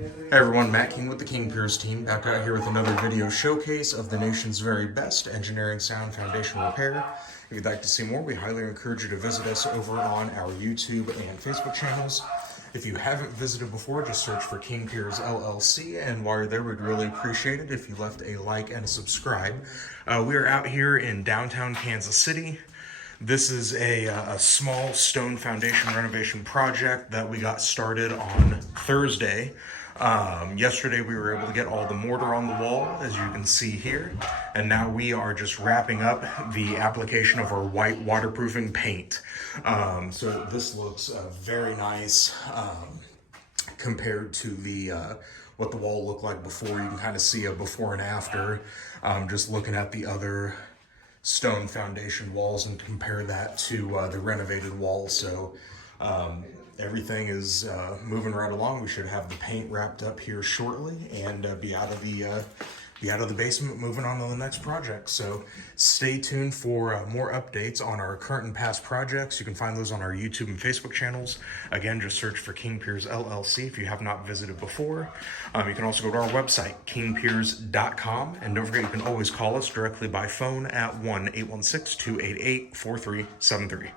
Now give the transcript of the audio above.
Hey everyone, Matt King with the King Piers team, back out here with another video showcase of the nation's very best engineering sound foundation repair. If you'd like to see more, we highly encourage you to visit us over on our YouTube and Facebook channels. If you haven't visited before, just search for King Piers LLC, and while you're there, we'd really appreciate it if you left a like and a subscribe. We are out here in downtown Kansas City. This is a small stone foundation renovation project that we got started on Thursday. Yesterday we were able to get all the mortar on the wall, as you can see here, and now we are just wrapping up the application of our white waterproofing paint. So this looks very nice compared to the what the wall looked like before. You can kind of see a before and after, just looking at the other stone foundation walls and compare that to the renovated walls. So everything is moving right along. We should have the paint wrapped up here shortly and be out of the basement, moving on to the next project. So stay tuned for more updates on our current and past projects. You can find those on our YouTube and Facebook channels. Again, just search for King Piers LLC if you have not visited before. You can also go to our website, kingpiers.com. And don't forget, you can always call us directly by phone at 1-816-288-4373.